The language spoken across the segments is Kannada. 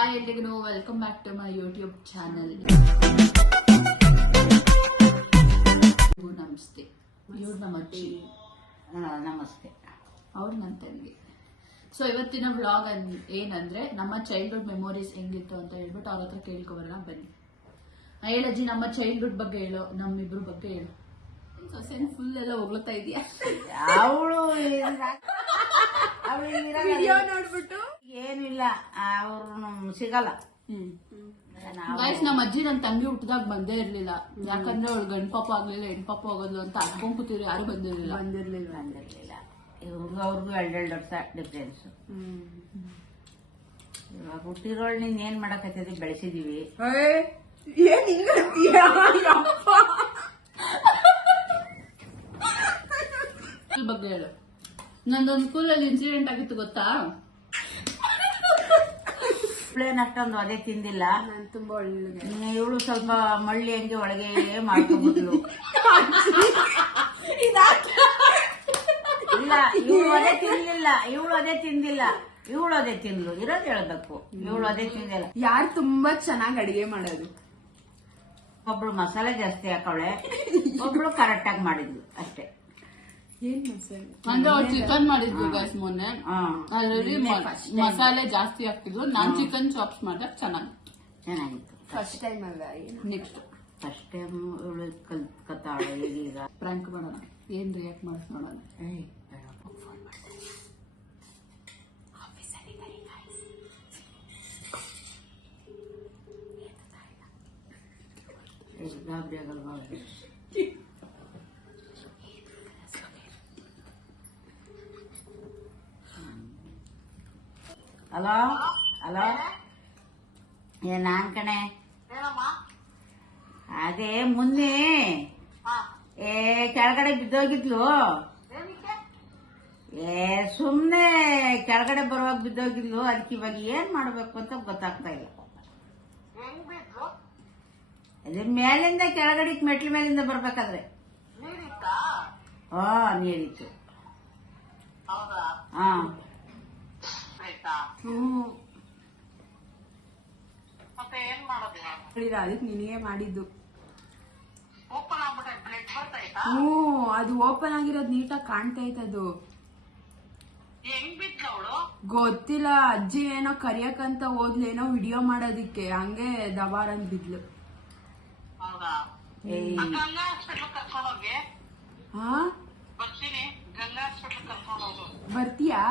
ಹಾಯ್ ಎಲ್ರಿಗೂ welcome back to my YouTube channel ನಮಸ್ತೆ. ಇವ್ರು ನಮ್ಮ ಅಜ್ಜಿ ನಮಸ್ತೆ. ಅವ್ರು ನನ್ನ ತಂಗಿ. ಸೊ ಇವತ್ತಿನ ವ್ಲಾಗ್ ಏನಂದ್ರೆ ನಮ್ಮ ಚೈಲ್ಡ್ಹುಡ್ ಮೆಮೊರೀಸ್ ಹೆಂಗಿತ್ತು ಅಂತ ಹೇಳ್ಬಿಟ್ಟು ಅವ್ರ ಹತ್ರ ಕೇಳ್ಕೊಬರೋಣ ಬನ್ನಿ. ಹೇಳಜ್ಜಿ ನಮ್ಮ ಚೈಲ್ಡ್ಹುಡ್ ಬಗ್ಗೆ ಹೇಳು ನಮ್ಮಿಬ್ರು ಬಗ್ಗೆ ಹೇಳು. ಸೊಸೆನ್ ಫುಲ್ ಎಲ್ಲ ಹೊಗಳ್ತಾ ಇದೆಯಾ? ಅವಳು ವಿಡಿಯೋ ನೋಡ್ಬಿಟ್ಟು? ಏನಿಲ್ಲ ಅವ್ರು ಸಿಗಲ್ಲ. ಗೈಸ್ ನಮ್ಮ ಅಜ್ಜಿ ನನ್ನ ತಂಗಿ ಹುಟ್ಟಿದಾಗ ಬಂದೇ ಇರ್ಲಿಲ್ಲ. ಯಾಕಂದ್ರೆ ಅವಳು ಗಣಪಾಪ ಆಗ್ಲಿಲ್ಲ ಹೆಣ್ಪಾಪ ಆಗೋದು ಅಂತ ಅನ್ಕೊಂಡ್ ಕೂತಿದ್ರು ಯಾರು ಬಂದಿರ್ಲಿಲ್ಲ. ಬಂದಿರ್ಲಿಲ್ಲ. ಬಂದಿರ್ಲಿಲ್ಲ. ಇವ್ರಿಗೂ ಅವ್ರಿಗೂ ಎರಡೆರಡು ವರ್ಷ ಡಿಫ್ರೆನ್ಸ್ ಇವಾಗ ಹುಟ್ಟಿರೋಳ್ ನೀನ್ ಏನ್ ಮಾಡಕತ್ತಿ ಬೆಳೆಸಿದೀವಿ. ಏನ್ ಹಿಂಗಂತೀಯ ಬಗ್ಗೆ ಹೇಳು. ನಂದೊಂದು ಸ್ಕೂಲಲ್ಲಿ ಇನ್ಸಿಡೆಂಟ್ ಆಗಿತ್ತು ಗೊತ್ತಾ? ಇವಳೇನ್ ಅಷ್ಟೊಂದು ಅದೇ ತಿಂದಿಲ್ಲ. ನಾನು ತುಂಬಾ ಒಳ್ಳೆ ಇವಳು ಸ್ವಲ್ಪ ಮಳ್ಳಿ ಹಂಗೆ ಒಳಗೆ ಮಾಡ್ಕೊಂಡ್ಬಿಟ್ಲು. ಇಲ್ಲ ಇವಳು ಅದೇ ತಿನ್ಲಿಲ್ಲ ಇವಳು ಅದೇ ತಿಂದಿಲ್ಲ ಇವಳು ಅದೇ ತಿಂದ್ಲು. ಇರೋದ್ ಹೇಳ್ಬೇಕು ಇವಳು ಅದೇ ತಿಂದಿಲ್ಲ. ಯಾರು ತುಂಬಾ ಚೆನ್ನಾಗಿ ಅಡಿಗೆ ಮಾಡೋದು. ಒಬ್ಳು ಮಸಾಲೆ ಜಾಸ್ತಿ ಹಾಕವಳೆ ಒಬ್ಳು ಕರೆಕ್ಟ್ ಆಗಿ ಮಾಡಿದ್ಲು ಅಷ್ಟೇ. ಏನ್ ಮಸಾಲೆ ಅಂದ್ರೆ ಅವ್ರು ಚಿಕನ್ ಮಾಡಿದ್ವಿ ಗೈಸ್ ಮೊನ್ನೆ. ಹಾ. ಅದ್ರಲ್ಲಿ ಮಸಾಲೆ ಜಾಸ್ತಿ ಹಾಕ್ತಿದ್ರು ನಾನ್ ಚಿಕನ್ ಚಾಪ್ಸ್ ಮಾಡಿದಾಗ ಚೆನ್ನಾಗಿತ್ತು. ಚೆನ್ನಾಗಿತ್ತು. ಫಸ್ಟ್ ಟೈಮ್ ಅಲ್ಲ ಏನು? ನೆಕ್ಸ್ಟ್ ಫಸ್ಟ್ ಟೈಮ್ ಇವಳು ಕಲ್ ಕತ್ತಾಳೆ ಈಗೀಗ ಪ್ರ್ಯಾಂಕ್ ಮಾಡೋಣ. ಏನ್ ರಿಯಾಕ್ಟ್ ಮಾಡಿಸ್ ನೋಡೋಣ. ಏಯ್, ಬೇಡ. ಏಯ್, ಗಾಬರಿ ಆಗಲ್ವಾ ಹಲೋ? ಹಲೋ? ಏ ನಾನ್ ಕಣೆ. ಅದೇ ಮೊನ್ನೆ ಏ ಕೆಳಗಡೆ ಬಿದ್ದೋಗಿದ್ಲು. ಏ ಸುಮ್ನೆ ಕೆಳಗಡೆ ಬರುವಾಗ ಬಿದ್ದೋಗಿದ್ಲು. ಅದಕ್ಕೆ ಇವಾಗ ಏನ್ ಮಾಡ್ಬೇಕು ಅಂತ ಗೊತ್ತಾಗ್ತಾ ಇಲ್ಲ. ಅದ್ರ ಮೇಲಿಂದ ಕೆಳಗಡೆ ಮೆಟ್ಲ ಮೇಲಿಂದ ಬರ್ಬೇಕಾದ್ರೆ. ಹಾ ನೀರಿತ್ತು. ಹಾ. ಹ್ಮ್ ಹೇಳಿದ ಅದಕ್ಕೆ ನಿನಗೆ ಮಾಡಿದ್ದು. ಹ್ಮ್ ಅದು ಓಪನ್ ಆಗಿರೋದು ನೀಟಾಗಿ ಕಾಣ್ತಾ ಅದು ಗೊತ್ತಿಲ್ಲ ಅಜ್ಜಿ ಏನೋ ಕರಿಯಕಂತ ಹೋದ್ಲೇನೋ ವಿಡಿಯೋ ಮಾಡೋದಿಕ್ಕೆ ಹಂಗೆ ದಬಾರ್ ಅಂತ ಬಿದ್ಲು. ಏಯ್, ಹಾ. ಬರ್ತೀಯಾ?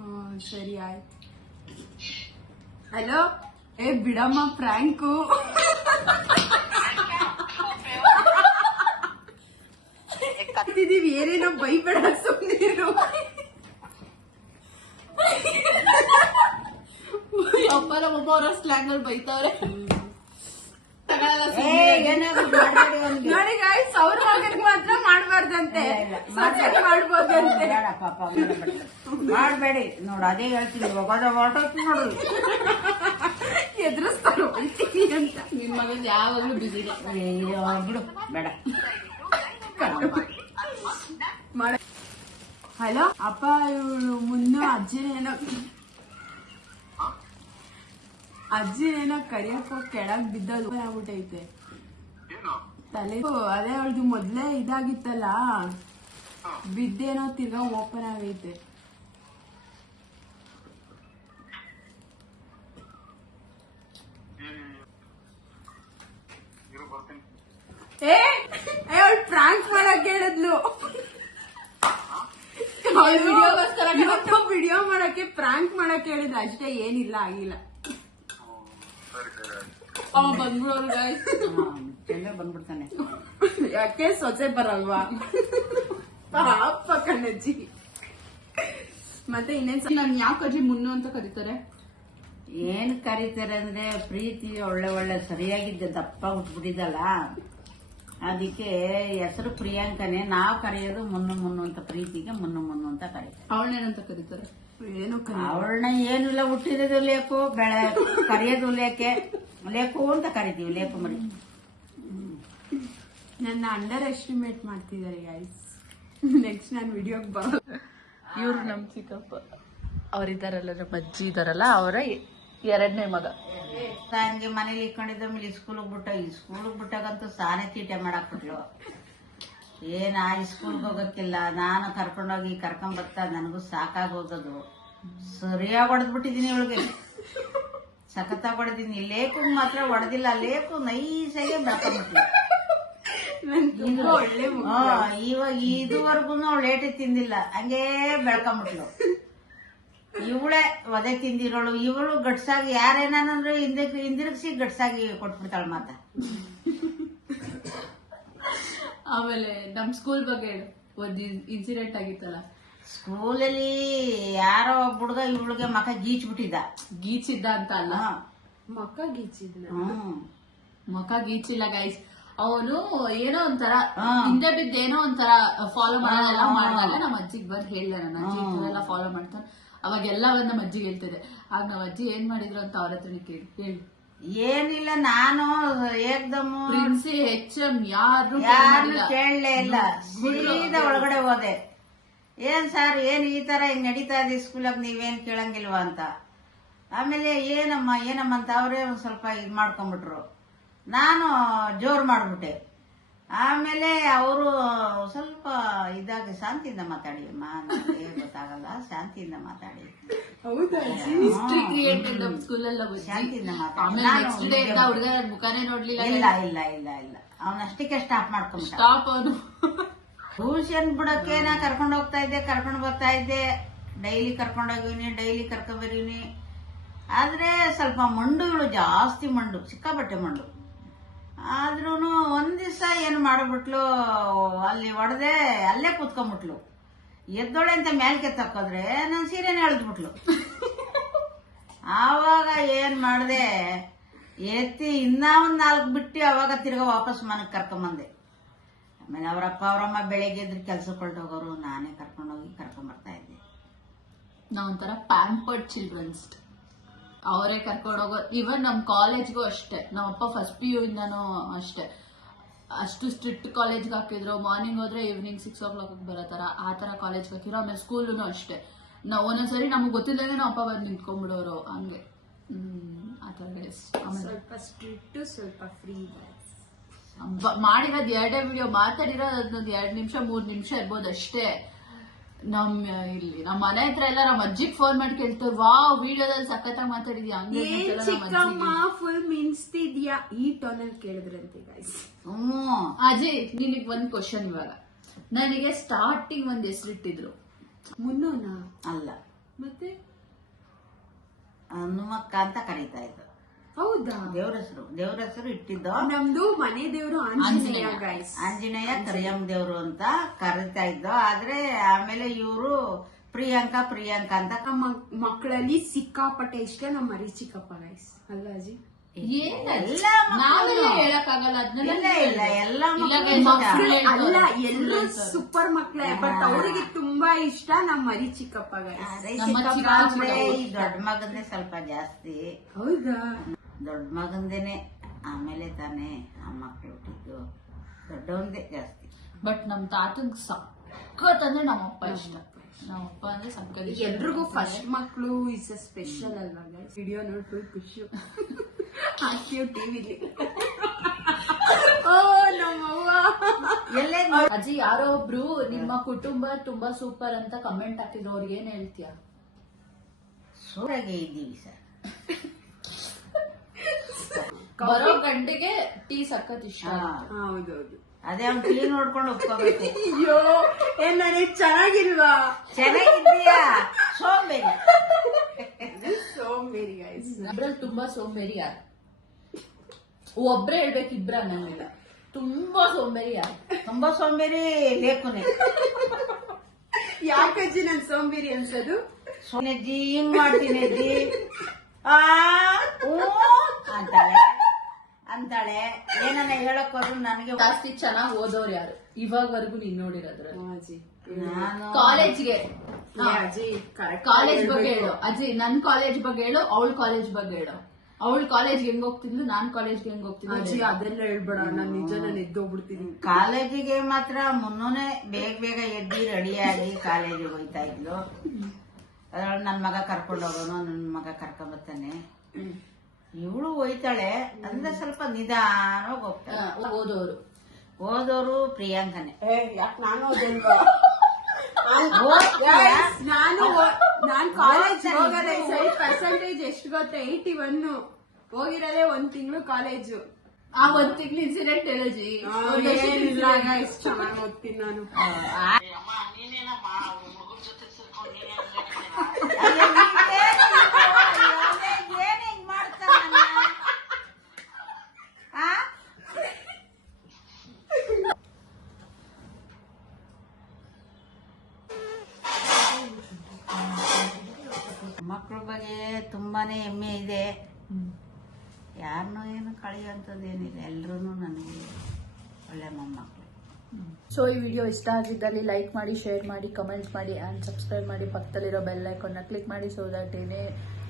ಹ್ಮ್ ಸರಿ ಆಯ್ತು. ಹಲೋ ಏ ಬಿಡಮ್ಮ ಫ್ರ್ಯಾಂಕು ಇದೀವಿ ಏನೇನೋ ಬೈಬೇಡ ಸುಮ್ಮನಿರು ಅಪ್ಪ ನಮ್ಮಪ್ಪ ಅವರ ಸ್ಲ್ಯಾಂಗ್ ಅಲ್ಲಿ ಬೈತಾವ್ರೆ. ನೋಡಿ ಗಾಯ್ಸ್ ಅವ್ರ ಮಗನಿಗೆ ಮಾತ್ರ ಮಾಡ್ಬಾರ್ದಂತೆ. ಮಾಡಬೇಡಿ ನೋಡ ಸೊಸೆಗೆ ಮಾಡ್ಬೋದಂತೆ. ಬೇಡ ಪಾಪ ಮಾಡ್ಬೇಡಿ. ಮಾಡ್ಬೇಡಿ. ನೋಡು ಅದೇ ಹೇಳ್ತೀನಿ ಹೋಗೋದ ಹೊರಟೋಯ್ತು ನೋಡು. ಎದುರಿಸ್ತಾರೆ ಅಂತ. ನಿಮ್ ಮಗ ಯಾವಾಗ್ಲೂ ಬಿಸಿ ಅಯ್ಯೋ, ಬಿಡು ಬೇಡ. ಮಾಡ ಹಲೋ? ಅಪ್ಪ ಇವಳು ಮುನ್ನು ಏನೋ ಅಜ್ಜಿ ಏನೋ ಕರಿಯಕ್ಕ ಕೆಳಗ್ ಬಿದ್ದದು ಆಗ್ಬಿಟ್ಟೈತೆ ತಲೆ ಅದೇ ಅವಳದು ಮೊದ್ಲೇ ಇದಾಗಿತ್ತಲ್ಲ. ಬಿದ್ದೇನೋ ತಿರ್ಗಾ ಓಪನ್ ಆಗೈತೆ. ಏ ಅವಳು ಪ್ರಾಂಕ್ ಮಾಡಕ್ ಹೇಳಿದ್ಲು. ವಿಡಿಯೋ ಮಾಡಕ್ಕೆ ಪ್ರಾಂಕ್ ಮಾಡಕ್ ಹೇಳಿದ್ರು ಅಷ್ಟೇ ಏನಿಲ್ಲ ಆಗಿಲ್ಲ. ಅವ ಬಂದ್ಬಿಡೋರು ಗಾಯ್ಸ್ ಚೆಂದ ಬಂದ್ಬಿಡ್ತಾನೆ. ಯಾಕೆ ಸೊಸೆ ಬರಲ್ವಾ? ಪಾಪ ಕಣ್ಣಜ್ಜಿ. ಮತ್ತೆ ಇನ್ನೇನ್ ನಾನು ನನ್ ಯಾಕೆ ಅಜ್ಜಿ ಮುನ್ನು ಅಂತ ಕರೀತಾರೆ? ಏನ್ ಕರೀತಾರೆ ಅಂದ್ರೆ ಪ್ರೀತಿ ಒಳ್ಳೆ ಒಳ್ಳೆ ಸರಿಯಾಗಿದ್ದ ದಪ್ಪ ಹುಟ್ಬಿಟ್ಟಿದ್ದಲ್ಲ ಅದಕ್ಕೆ ಹೆಸರು ಪ್ರಿಯಾಂಕನೇ ನಾವ್ ಕರೆಯೋದು ಮುನ್ನು ಮುನ್ನು ಅಂತ ಪ್ರೀತಿಗೆ ಮುನ್ನು ಮುನ್ನು ಅಂತ ಕರೀತಾರೆ. ಅವಳೇನಂತ ಕರೀತಾರೆ? ಏನು ಅವಳನ್ನ ಏನಿಲ್ಲ ಹುಟ್ಟಿರೋದು ಲೇಕು ಬೆಳೆ ಕರೆಯೋದು ಲೇಕೆ ಲೇಕು ಅಂತ ಕರಿತೀವಿ ಲೇಕು ಮರಿ. ನನ್ನ ಅಂಡರ್ ಎಸ್ಟಿಮೇಟ್ ಮಾಡ್ತಿದ್ದಾರೆ ಗೈಸ್ ನೆಕ್ಸ್ಟ್ ನಾನು ವಿಡಿಯೋಗೆ ಬರೋ ಇವ್ರು ನಮ್ಮ ಚಿಕ್ಕಪ್ಪ ಅವರಿದ್ದಾರಲ್ಲ ನಮ್ಮ ಅಜ್ಜಿ ಇದಾರಲ್ಲ ಅವರ ಎರಡನೇ ಮಗ. ನನ್ಗೆ ಮನೇಲಿ ಇಟ್ಕೊಂಡಿದ್ದ ಮೇಲೆ ಸ್ಕೂಲಿಗೆ ಬಿಟ್ಟ ಈ ಸ್ಕೂಲಿಗೆ ಬಿಟ್ಟಾಗಂತೂ ಸಾನೆ ತೀಟೆ ಮಾಡಾಕ್ಬಿಟ್ಲು. ಏನ ಈ ಸ್ಕೂಲ್ಗೆ ಹೋಗಕ್ಕಿಲ್ಲ. ನಾನು ಕರ್ಕೊಂಡೋಗಿ ಕರ್ಕೊಂಡ್ ಬರ್ತಾ ನನಗೂ ಸಾಕಾಗಿ ಹೋಗೋದು. ಸರಿಯಾಗಿ ಹೊಡೆದ್ಬಿಟ್ಟಿದೀನಿ ಇವಳಿಗೆ. ಸಖತ್ತಾಗಿ ಹೊಡೆದಿದ್ದೀನಿ ಲೇಕು ಮಾತ್ರ ಹೊಡೆದಿಲ್ಲ ಲೇಕು ನೈಸಾಗೆ ಬೆಳ್ಕೊಂಡ್ಬಿಟ್ಲು. ಹಾ, ಇವಾಗ ಇದುವರೆಗೂ ಅವ್ಳು ಏಟೆ ತಿಂದಿಲ್ಲ. ಹಂಗೇ ಬೆಳ್ಕೊಂಬಿಟ್ಲು. ಇವಳೆ ಒದೆ ತಿಂದಿರೋಳು. ಇವಳು ಗಟ್ಸಾಗಿ ಯಾರೇನಂದ್ರೆ ಹಿಂದೆ ಹಿಂದಿರುಗಿಸಿ ಗಟ್ಸಾಗಿ ಕೊಟ್ಬಿಡ್ತಾಳ ಮಾತ ಆಮೇಲೆ ನಮ್ ಸ್ಕೂಲ್ ಬಗ್ಗೆ ಹೇಳು. ಒಂದ್ ಇನ್ಸಿಡೆಂಟ್ ಆಗಿತ್ತಲ್ಲ. ಸ್ಕೂಲಲ್ಲಿ ಯಾರೋ ಒಬ್ಬ ಹುಡುಗ ಇವಳಿಗೆ ಮಕ ಗೀಚ್ಬಿಟ್ಟಿದ್ದ. ಗೀಚಿದ್ದ ಅಂತ ಅಲ್ಲ? ಮಕ ಮಕ್ಕ ಗೀಚಿದ್ನ? ಹ್ಮ್. ಮಕ ಗೀಚಿಲ್ಲ ಗೈಸ್ ಅವನು ಏನೋ ಒಂಥರ ಹಿಂದೆ ಬಿದ್ದ ಏನೋ ಒಂಥರ ಫಾಲೋ ಮಾಡೋದೆಲ್ಲ ಮಾಡಿದಾಗ ನಮ್ಮ ಅಜ್ಜಿಗೆ ಬಂದು ಹೇಳ್ದೆ ನನ್ನ ಅಜ್ಜಿ ಫಾಲೋ ಮಾಡ್ತಾನೆ ಅವಾಗೆಲ್ಲ ಬಂದು ನಮ್ಮ ಅಜ್ಜಿಗೆ ಹೇಳ್ತಿದೆ ಆಗ ನಮ್ಮ ಅಜ್ಜಿ ಏನ್ ಮಾಡಿದ್ರು ಅಂತ ಅವ್ರ ಹತ್ರ ಕೇಳಿ ಹೇಳಿ. ಏನಿಲ್ಲ ನಾನು ಏಕ್ದಮ್ ಪ್ರಿನ್ಸಿ ಹೆಚ್ ಎಂ ಯಾರು ಯಾರು ಕೇಳಲೇ ಇಲ್ಲ. ಸೀದಾ ಒಳಗಡೆ ಹೋದೆ. ಏನ್ ಸರ್ ಏನ್ ಈ ತರ ಹಿಂಗ್ ನಡೀತಾ ಇದೆ ಸ್ಕೂಲಾಗ ನೀವೇನ್ ಕೇಳಂಗಿಲ್ವಾ ಅಂತ. ಆಮೇಲೆ ಏನಮ್ಮ ಏನಮ್ಮ ಅಂತ ಅವರೇ ಒಂದ್ ಸ್ವಲ್ಪ ಇದ್ ಮಾಡ್ಕೊಂಡ್ಬಿಟ್ರು. ನಾನು ಜೋರು ಮಾಡಿಬಿಟ್ಟೆ. ಆಮೇಲೆ ಅವರು ಸ್ವಲ್ಪ ಇದಾಗಿ ಶಾಂತಿಯಿಂದ ಮಾತಾಡಿ. ಅಮ್ಮ ನನಗೆ ಗೊತ್ತಾಗಲ್ಲ ಶಾಂತಿಯಿಂದ ಮಾತಾಡಿ. ಶಾಂತಿಯಿಂದ ಮಾತಾಡಿ. ನೋಡ್ಲಿಲ್ಲ ಇಲ್ಲ ಇಲ್ಲ ಇಲ್ಲ ಇಲ್ಲ. ಅವನಷ್ಟಕ್ಕೆ ಸ್ಟಾಪ್ ಮಾಡ್ಕೊಂಡು ಸ್ಟಾಪ್ ಅವನು. ಟ್ಯೂಷನ್ ಬಿಡಕ್ಕೆ ನಾ ಕರ್ಕೊಂಡು ಹೋಗ್ತಾ ಇದ್ದೆ ಕರ್ಕೊಂಡು ಬರ್ತಾ ಇದ್ದೆ. ಡೈಲಿ ಕರ್ಕೊಂಡು ಹೋಗಿವ್ನಿ ಡೈಲಿ ಕರ್ಕೊಂಡ್ ಬರೀವ್ನಿ ಆದ್ರೆ ಸ್ವಲ್ಪ ಮಂಡುಗಳು ಜಾಸ್ತಿ ಮಂಡು ಸಿಕ್ಕಾಪಟ್ಟೆ ಮಂಡು. ಆದ್ರೂ ಒಂದ್ ದಿವಸ ಏನ್ ಮಾಡ್ಬಿಟ್ಲು, ಅಲ್ಲಿ ಹೊಡೆದೆ ಅಲ್ಲೇ ಕೂತ್ಕೊಂಡ್ಬಿಟ್ಲು ಎದ್ದೊಳೆ ಅಂತ ಮೇಲ್ಕೆ ತಕ್ಕೋದ್ರೆ ನನ್ ಸೀರೆನೇ ಎಳ್ದ್ಬಿಟ್ಲು ಆವಾಗ ಏನ್ ಮಾಡ್ದೆ, ಎತ್ತಿ ಇನ್ನ ಒಂದ್ ನಾಲ್ಕು ಬಿಟ್ಟು ಅವಾಗ ತಿರ್ಗಾ ವಾಪಸ್ ಮನೆಗ್ ಕರ್ಕೊಂಬಂದೆ. ಆಮೇಲೆ ಅವರಪ್ಪ ಅವರಮ್ಮ ಬೆಳಿಗ್ಗೆ ಇದ್ರೆ ಕೆಲ್ಸಕ್ಕೆ ಹೊರಟೋಗೋರು, ನಾನೇ ಕರ್ಕೊಂಡೋಗಿ ಕರ್ಕೊಂಡ್ ಬರ್ತಾ ಇದ್ದೆ. ನಾವೊಂಥರ ಪ್ಯಾಂಪರ್ಡ್ ಚಿಲ್ಡ್ರನ್ಸ್ ಅವರೇ ಕರ್ಕೊಂಡು ಹೋಗೋ ಇವನ್ ನಮ್ ಕಾಲೇಜ್ಗೂ ಅಷ್ಟೇ ನಮ್ಮಪ್ಪ ಫಸ್ಟ್ ಪಿ ಯು ಇಂದನೂ ಅಷ್ಟೇ. ಅಷ್ಟು ಸ್ಟ್ರಿಕ್ಟ್ ಕಾಲೇಜ್ಗೆ ಹಾಕಿದ್ರು ಮಾರ್ನಿಂಗ್ ಹೋದ್ರೆ ಈವ್ನಿಂಗ್ ಸಿಕ್ಸ್ ಓ ಕ್ಲಾಕ್ ಬರೋ ತರ ಆ ತರ ಕಾಲೇಜ್ಗೆ ಹಾಕಿರೋ ಆಮೇಲೆ ಸ್ಕೂಲೂ ಅಷ್ಟೇ. ನಾವ್ ಒಂದೊಂದ್ಸರಿ ನಮ್ಗೆ ಗೊತ್ತಿಲ್ಲದೆ ನಮ್ಮ ಅಪ್ಪ ಬಂದು ನಿಂತ್ಕೊಂಡ್ಬಿಡೋರು ಹಂಗೆ. ಆ. ಆಮೇಲೆ ಸ್ವಲ್ಪ ಸ್ಟ್ರಿಕ್ಟ್ ಸ್ವಲ್ಪ ಫ್ರೀ ಮಾಡಿರೋದು ಮಾಡಿರೋದ್ ಎರಡೇ ವಿಡಿಯೋ ಮಾತಾಡಿರೋದು ಅದೊಂದು ಎರಡು ನಿಮಿಷ ಮೂರು ನಿಮಿಷ ಇರ್ಬೋದು ಅಷ್ಟೇ. ನಮ್ ಇಲ್ಲಿ ನಮ್ಮ ಮನೆ ಹತ್ರ ಎಲ್ಲ ನಮ್ಮ ಅಜ್ಜಿಗ್ ಫೋನ್ ಮಾಡಿ ಕೇಳ್ತಾರೆ ವಾವ್ ವಿಡಿಯೋದಲ್ಲಿ ಸಖತ್ ಮಾತಾಡಿದ್ಯಾ? ಹಂಗೆ ಏನ್ ಹಿಂಗೆ ಅಂತೆಲ್ಲ ಚಿಕ್ಕಮ್ಮ ಫುಲ್ ಮಿನ್ಸ್ತಿದ್ಯಾ ಈ ಟೋನಲ್ಲಿ ಕೇಳಿದ್ರಂತೆ ಗೈಸ್ ಹ್ಮ್ ಅಜಯ್ ನಿನಗ್ ಒಂದ್ ಕ್ವಶನ್ ಇವಾಗ. ನನಗೆ ಸ್ಟಾರ್ಟಿಂಗ್ ಒಂದ್ ಹೆಸರಿಟ್ಟಿದ್ರು. ಮುನ್ನೋನಾ? ಅಲ್ಲ. ಮತ್ತೆ? ಹನುಮಕ್ಕ ಅಂತ ಕರೀತಾ ಇದ್ದು. ಹೌದಾ? ದೇವ್ರ ಹೆಸರು ದೇವ್ರ ಹೆಸರು ಇಟ್ಟಿದ್ದು ನಮ್ದು ಮನೆ ದೇವ್ರು ಆಂಜನೇಯ ಗೈಸ್ ಆಂಜನೇಯ ಕರಿಯಂ ದೇವ್ರು ಅಂತ ಕರಿತಾ ಇದ್ದು. ಆದ್ರೆ ಆಮೇಲೆ ಇವರು ಪ್ರಿಯಾಂಕಾ ಪ್ರಿಯಾಂಕಾ ಅಂತ ನಮ್ಮ ಮಕ್ಕಳಲ್ಲಿ ಸಿಕ್ಕಾಪಟ್ಟೆ ಇಷ್ಟ ನಮ್ಮ ಮರಿ ಚಿಕ್ಕಪ್ಪ ಗೈಸ್ ಅಲ್ಲ ಅಜ್ಜಿ? ಎಲ್ಲ ನಾವೆಲ್ಲ ಹೇಳಕ್ಕಾಗಲ್ಲ ಅದನ್ನೆಲ್ಲ ಇಲ್ಲ ಇಲ್ಲ ಎಲ್ಲ ಮಕ್ಕಳು. ಮಕ್ಕಳು ಅಲ್ಲ ಹೇಳ್ತಾರೆ. ಸೂಪರ್ ಮಕ್ಳೇ ಬಟ್ ಅವ್ರಿಗೆ ತುಂಬಾ ಇಷ್ಟ ನಮ್ಮ ಮರಿ ಚಿಕ್ಕಪ್ಪ ಗೈಸ್ ದೊಡ್ಡ ಮಗನೇ ಸ್ವಲ್ಪ ಜಾಸ್ತಿ. ಹೌದಾ? ದೊಡ್ಡ ಮಗಂದೇನೆ ಆಮೇಲೆ ತಾನೇ ಆ ಮಕ್ಳು ಹುಟ್ಟಿದ್ದು. ದೊಡ್ಡವಂದೇ ಜಾಸ್ತಿ. ಬಟ್ ನಮ್ ತಾತಂಗ್ ಸಖತ್ ಅಂದ್ರೆ ನಮ್ಮಪ್ಪ ಇಷ್ಟ. ನಮ್ಮಪ್ಪ ಅಂದ್ರೆ ಸಖತ್ ಇಷ್ಟ. ಎಲ್ರಿಗೂ ಫಸ್ಟ್ ಮಕ್ಕಳು ಇಸ್ ಅ ಸ್ಪೆಷಲ್ ಅಲ್ವಾ ಗೈಸ್ ವಿಡಿಯೋ ನೋಡಿ ಫುಲ್ ಖುಷಿ. ಹಾಕ್ತೀವಿ ಟಿವಿಲಿ ಓ ನಮ್ಮವ್ವ. ಎಲ್ಲೇ ಅಜ್ಜಿ ಯಾರೋ ಒಬ್ರು ನಿಮ್ಮ ಕುಟುಂಬ ತುಂಬಾ ಸೂಪರ್ ಅಂತ ಕಮೆಂಟ್ ಹಾಕಿದ್ರು. ಅವ್ರಿಗೆ ಏನ್ ಹೇಳ್ತೀಯ? ಸೂರಾಗೆ ಇದ್ದೀವಿ ಸರ್. ಬರೋ ಗಂಟೆಗೆ ಟೀ ಸಖತ್ ಇಷ್ಟ. ಹೌದೌದು. ಅದೇ ಅವ್ನು ಕ್ಲೀನ್ ನೋಡ್ಕೊಂಡು ಒಪ್ಕೋಬೇಕು ಅಯ್ಯೋ ಏನ್ ನನಗೆ ಚೆನ್ನಾಗಿಲ್ವಾ? ಚೆನ್ನಾಗಿದ್ದೀಯಾ? ಸೋಂಬೇರಿ. ಸೋಮೇರಿ ಗೈಸ್ ಇಬ್ರಲ್ಲಿ ತುಂಬಾ ಸೋಂಬೇರಿ ಯಾರು? ಒಬ್ರೇ ಹೇಳ್ಬೇಕು ಇಬ್ರ ಅನ್ನಂಗಿಲ್ಲ. ತುಂಬಾ ಸೋಂಬೇರಿ ಯಾರು? ತುಂಬಾ ಸೋಂಬೇರಿ ಲೇಖುನೆ ಯಾಕಜ್ಜಿ ನನ್ ಸೋಂಬೇರಿ ಅನ್ಸೋದು? ಸೋನೆಜ್ಜಿ ಹಿಂಗ್ ಮಾಡ್ತೀನಿ ಅಜ್ಜಿ? ಆ ಓ ಅಂತಾಳೆ ಅಂತಾಳೆ ಏನನ್ನ ಹೇಳಕ್ ಹೋದ್ರು ನನಗೆ ಜಾಸ್ತಿ ಚೆನ್ನಾಗಿ ಓದೋರು ಯಾರು? ಇವಾಗವರೆಗೂ ನೀನ್ ನೋಡಿರೋದ್ರ ಅಜ್ಜಿ. ನಾನು ಕಾಲೇಜ್ಗೆ. ಏ ಅಜ್ಜಿ correct ಕಾಲೇಜ್ ಬಗ್ಗೆ ಹೇಳ್ಬೇಕು. ಹೇಳು. ಅಜ್ಜಿ ನನ್ ಕಾಲೇಜ್ ಬಗ್ಗೆ ಹೇಳು ಅವಳ ಕಾಲೇಜ್ ಬಗ್ಗೆ ಹೇಳು. ಅವಳ ಕಾಲೇಜ್ಗೆ ಹೆಂಗ್ ಹೋಗ್ತಿದ್ಲು ನಾನ್ ಕಾಲೇಜ್ಗೆ ಹೆಂಗ್ ಅಜ್ಜಿ ಹೋಗ್ತಿದ್ಲು ಅದೆಲ್ಲ ಹೇಳ್ಬೇಡ ನಾನ್ ನಿಜ ನಾನು ಎದ್ದೋಗ್ಬಿಡ್ತೀನಿ ಕಾಲೇಜಿಗೆ ಮಾತ್ರ ಮುನ್ನೂನೆ ಬೇಗ ಬೇಗ ಎದ್ದಿ ರೆಡಿಯಾಗಿ ಕಾಲೇಜಿಗೆ ಹೋಯ್ತಾ ಇದ್ಲು. ಅದ್ರೊಳಗೆ ನನ್ನ ಮಗ ಕರ್ಕೊಂಡು ಹೋಗೋನು ನನ್ನ ಮಗ ಕರ್ಕೊಂಡ್ ಬರ್ತಾನೆ. ಇವಳು ಹೋಯ್ತಾಳೆ. ಅಂದ್ರೆ ಸ್ವಲ್ಪ ನಿಧಾನವಾಗಿ ಹೋಗ್ತಾಳೆ. ಓದೋರು. ಓದೋರು ಪ್ರಿಯಾಂಕನೆ. ಯಾಕೆ ನಾನು ಓದಿಲ್ವಾ? ನಾನು ನಾನ್ ಕಾಲೇಜ್ ಹೋಗೋದೇ ಸರಿ ಪರ್ಸೆಂಟೇಜ್ ಎಷ್ಟು ಗೊತ್ತಾ? ಏಯ್ಟಿ ಒನ್ ಹೋಗಿರೋದೇ ಒಂದ್ ತಿಂಗಳು ಕಾಲೇಜು ಆ ಒಂದ್ ತಿಂಗಳು ಇನ್ಸಿಡೆಂಟ್ ಹೇಳಜಿ ಇಷ್ಟ ನಾನು ಚೆನ್ನಾಗ್ ಓದ್ತೀನಿ ನಾನು ಅಯ್ಯೋ, ನೀನೇನಿದು? ಅಯ್ಯೋ, ಏನ್ ಹಿಂಗ್ ಮಾಡ್ತಾನಣ್ಣ? ಆ? ಮಕ್ಳ ಬಗ್ಗೆ ತುಂಬಾನೇ ಹೆಮ್ಮೆ ಇದೆ ಯಾರನ್ನೂ ಏನು ಕಳೆಯುವಂಥದ್ದೇನಿಲ್ಲ ಎಲ್ಲರೂ ನನಗೆ ಒಳ್ಳೆ ಮೊಮ್ಮಕ್ಕಳು. ಸೊ, ಈ ವಿಡಿಯೋ ಇಷ್ಟ ಆಗಿದ್ದಲ್ಲಿ ಲೈಕ್ ಮಾಡಿ, ಶೇರ್ ಮಾಡಿ, ಕಮೆಂಟ್ ಮಾಡಿ, ಆ್ಯಂಡ್ ಸಬ್ಸ್ಕ್ರೈಬ್ ಮಾಡಿ. ಪಕ್ಕದಲ್ಲಿರೋ ಬೆಲ್ ಐಕನ್ನ ಕ್ಲಿಕ್ ಮಾಡಿ ಸೊ ದಟ್ ಏನೇ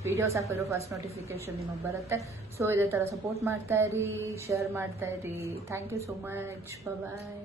ವಿಡಿಯೋಸ್ ಹಾಕಿರೋ ಫಸ್ಟ್ ನೋಟಿಫಿಕೇಶನ್ ನಿಮಗೆ ಬರುತ್ತೆ. ಸೊ ಇದೇ ಥರ ಸಪೋರ್ಟ್ ಮಾಡ್ತಾ ಇರಿ ಶೇರ್ ಮಾಡ್ತಾ ಇರಿ. Thank you so much bye